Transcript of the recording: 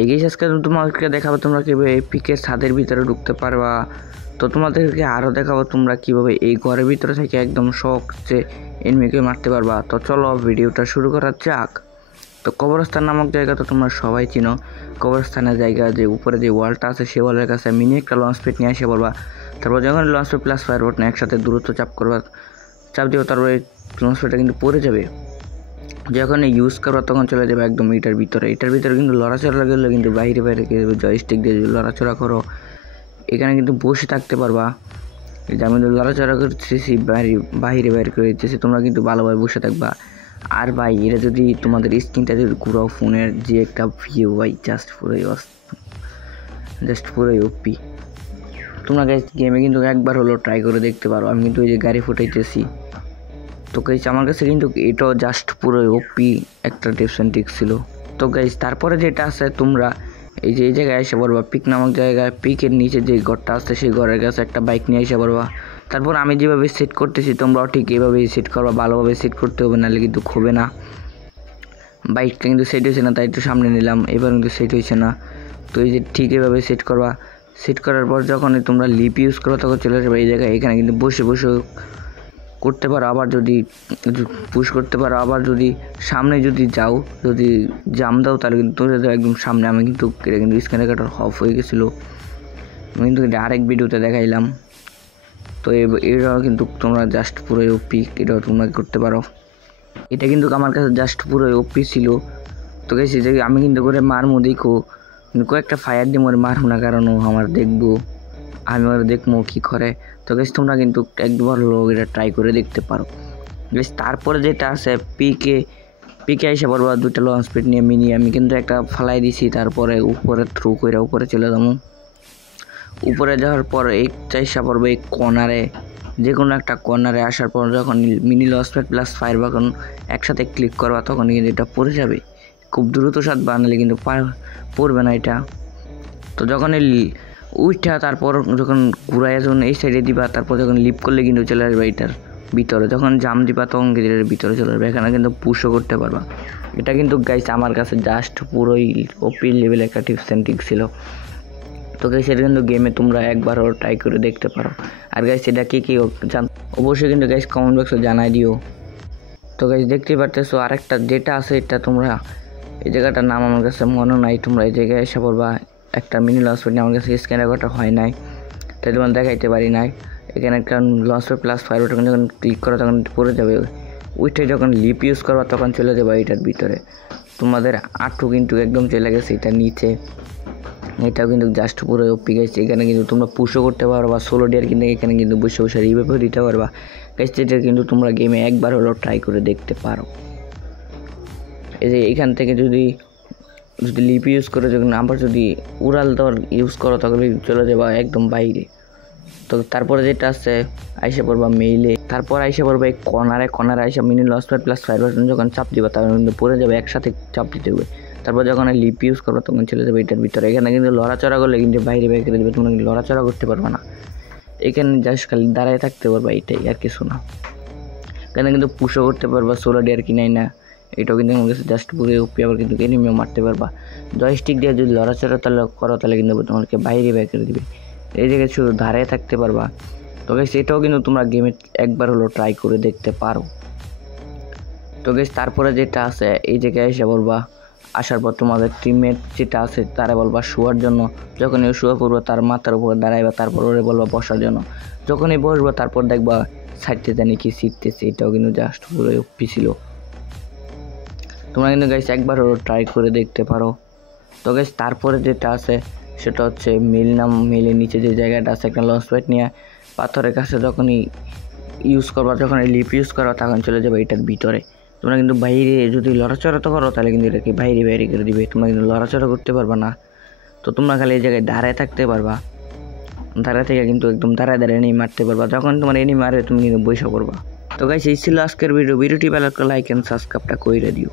এগিয়ে আজকে তোমাদেরকে দেখাবো তোমরা কীভাবে এই পিকের ছাদের ভিতরে ঢুকতে পারবা। তো তোমাদেরকে আরও দেখাবো তোমরা কীভাবে এই ঘরের ভিতরে থেকে একদম সহজে এনিমিকে মারতে পারবা। তো চলো ভিডিওটা শুরু করা যাক। তো কবরস্থান নামক জায়গা তো তোমরা সবাই চিনো। কবরস্থানের জায়গা যে উপরে যে ওয়ালটা আছে সেই ওয়ালের কাছে মিনি একটা লঞ্চ প্যাড নিয়ে এসে পড়বা। তারপর যখন launch pad plus fire button একসাথে দূরত্ব চাপ দিও, তারপরে লঞ্চ প্যাডটা কিন্তু পড়ে যাবে। যখন ইউজ করবা তখন চলে যাবে একদম এটার ভিতরে কিন্তু লড়াচড়া গেলে কিন্তু বাইরে জয়স্টিক দিয়ে লড়াচড়া করো, এখানে কিন্তু বসে থাকতে পারবা। এই যে আমি লড়াচড়া করতেছি বাইরে করে দিতেছি, তোমরা কিন্তু ভালোভাবে বসে থাকবা। আর ভাই এটা যদি তোমাদের স্ক্রিনটা যদি ঘুরাও ফোনের যে একটা ভিউ ভাই জাস্ট পুরোই ওপি। তোমরা গেমে কিন্তু একবার হলো ট্রাই করে দেখতে পারো। আমি কিন্তু ওই যে গাড়ি ফুটাইতেছি, তো গাইস আমার কাছে কিন্তু এটাও জাস্ট পুরো ওপি একটা টিপস অ্যান্ড ট্রিক্স ছিল। তো গাইস তারপরে যেটা আছে তোমরা এই জায়গায় এসে পড়বা, পিক নামক জায়গায়। পিকের নিচে যে ঘরটা আছে সেই ঘরের কাছে একটা বাইক নিয়ে এসে পড়বা। তারপর আমি যেভাবে সেট করতেছি তোমরাও ঠিক এভাবেই সেট করবা, ভালোভাবে সেট করতে হবে, নাহলে কিন্তু হবে না। বাইকটা কিন্তু সেট হয়েছে না, তাই একটু সামনে নিলাম, এবার কিন্তু সেট হয়েছে না। তো এই যে ঠিক এভাবে সেট করবা। সেট করার পর যখন তোমরা লিপ ইউজ করো তখন চলে আসবে এই জায়গায়। এখানে কিন্তু বসে করতে পারো, আবার যদি পুশ করতে পারো, আবার যদি সামনে যদি যাও, যদি জাম দাও তাহলে কিন্তু একদম সামনে। আমি কিন্তু এটা কিন্তু স্ক্রিন রেকর্ডার অফ হয়ে গেছিলো, আমি কিন্তু আরেক ভিডিওতে দেখাইলাম। তো এটাও কিন্তু তোমরা জাস্ট পুরোই ওপি, এটাও তোমরা করতে পারো। এটা কিন্তু আমার কাছে জাস্ট পুরোই ওপি ছিল। তো গেছি যে আমি কিন্তু করে মারমু দেখো, কয়েকটা ফায়ার দিয়ে মরে মারবো না, কারণ ও আমার দেখবো, আমি ওরা দেখবো কী করে। তো গেছি তোমরা কিন্তু একবার এটা ট্রাই করে দেখতে পারো। গেছি তারপরে যেটা আছে পিকে এসে পড়বা দুইটা লঞ্চ প্যাড নিয়ে মিনি। আমি কিন্তু একটা ফালাই দিছি, তারপরে উপরে থ্রু করে উপরে চলে যাবো। উপরে যাওয়ার পর এই চাইসা পড়বো এই কর্নারে, যে কোনো একটা কর্নারে আসার পর যখন mini launch pad plus fire button একসাথে ক্লিক করবা তখন কিন্তু এটা পড়ে যাবে। খুব দ্রুত সাথ বানালে কিন্তু পড়বে না এটা। তো যখন উইঠা তারপর যখন ঘুরাই যখন এই সাইডে দিবা, তারপর যখন লিপ করলে কিন্তু চলে আসবে এটার ভিতরে। যখন জাম দিবা তখন কিন্তু এটার ভিতরে চলে আসবে, এখানে কিন্তু পুশও করতে পারবা। এটা কিন্তু গাইস আমার কাছে জাস্ট পুরোই ওপি লেভেল একটা টিপস অ্যান্ড ট্রিক্স ছিল। তো গাইস এটা কিন্তু গেমে তোমরা একবারও ট্রাই করে দেখতে পারো। আর গাইস এটা কী জান অবশ্যই কিন্তু গাইস কমেন্ট বক্সে জানাই দিও। তো গাইস দেখতেই পারতেছো আরেকটা যেটা আছে, এটা তোমরা এই জায়গাটার নাম আমার কাছে মনে নাই, তোমরা এই জায়গায় এসে পড়বা। একটা মিনি লঞ্চ প্যাড আমার কাছে স্ক্যান রেকর্ডটা হয় নাই, তাই তোমার দেখাইতে পারি নাই। এখানে একটা launch pad plus fire button যখন ক্লিক করো তখন পড়ে যাবে। উইটে যখন লিপ ইউজ করবা তখন চলে যাবে এটার ভিতরে। তোমাদের আঁটু কিন্তু একদম চলে গেছে এটার নিচে। এটাও কিন্তু জাস্ট পুরো ওপি গেছে। এখানে কিন্তু তোমরা পুশও করতে পারবা, সোলো ডিয়ার কিন্তু এখানে কিন্তু বসে রিভাইভও দিতে পারবা। গাইস এটা কিন্তু তোমরা গেমে একবার হলেও ট্রাই করে দেখতে পারো। এই যে এখান থেকে যদি লিপ ইউজ করে যখন আবার যদি উড়াল দেওয়ার ইউজ করো তখন চলে যাবা একদম বাইরে। তো তারপরে যেটা আছে আইসা পড়বা মেইলে, তারপর আইসা পড়বা এই কর্নারে আইসা mini launch pad plus fire button যখন চাপ দিবা তখন কিন্তু পড়ে যাবে, একসাথে চাপ দিতে হবে। তারপর যখন লিপ ইউজ করবো তখন চলে যাবে এটার ভিতরে। এখানে কিন্তু লড়াচড়া করলে কিন্তু বাইরে করে দেবে, তোমরা কিন্তু লড়াচড়া করতে পারবে না। এখানে জাস্ট খালি দাঁড়ায় থাকতে পারবা, এটাই আর কিছু না। এখানে কিন্তু পুশও করতে পারবা, সোলো ডিয়ার কিনাই না, এটাও কিন্তু আমার কাছে জাস্ট পুরো ওপি। আবার কিন্তু এনিমিও মারতে পারবা। জয়স্টিক দিয়ে যদি লড়াচড়া করো তাহলে কিন্তু তোমাকে বাইরে করে দিবে। এই জায়গায় শুধু দাঁড়ায় থাকতে পারবা। তো গাইস এটাও কিন্তু তোমরা গেমে একবার হলো ট্রাই করে দেখতে পারো। তো গাইস তারপরে যেটা আছে এই জায়গায় এসে বলবা, আসার পর তোমাদের টিমমেট যেটা আছে তারা বলবা শোয়ার জন্য। যখন শুয়ে পড়বো তার মাথার উপর দাঁড়াইবা, তারপর ওরে বলবা বসার জন্য। যখনই বসবো তারপর দেখবা সাইডে জানি কি শিখতেছে, এটাও কিন্তু জাস্ট পুরো ওপি ছিল। তোমরা কিন্তু গাইস একবার হলো ট্রাই করে দেখতে পারো। তো গাইস তারপরে যেটা আছে সেটা হচ্ছে মিলের নিচে যে জায়গাটা আছে একটা লঞ্চ প্যাড নিয়ে পাথরের কাছে যখনই ইউজ করবা, যখন লিপ ইউজ করবা তখন চলে যাবে এটার ভিতরে। তোমরা কিন্তু বাইরে যদি লড়াচড়া তো করো তাহলে কিন্তু এটাকে বাইরে করে দিবে, তোমরা কিন্তু লড়াচড়া করতে পারবা না। তো তোমরা খালি এই জায়গায় দাঁড়ায় থাকতে পারবা, দাঁড়ায় থেকে কিন্তু একদম দাঁড়ায় এনিমি মারতে পারবা। যখন তোমার এনিমি মারবে তুমি কিন্তু বসে পড়বা। তো গাইস এই ছিল আজকের ভিডিওটি ভালো লাগলে লাইক এন্ড সাবস্ক্রাইবটা করে দিও।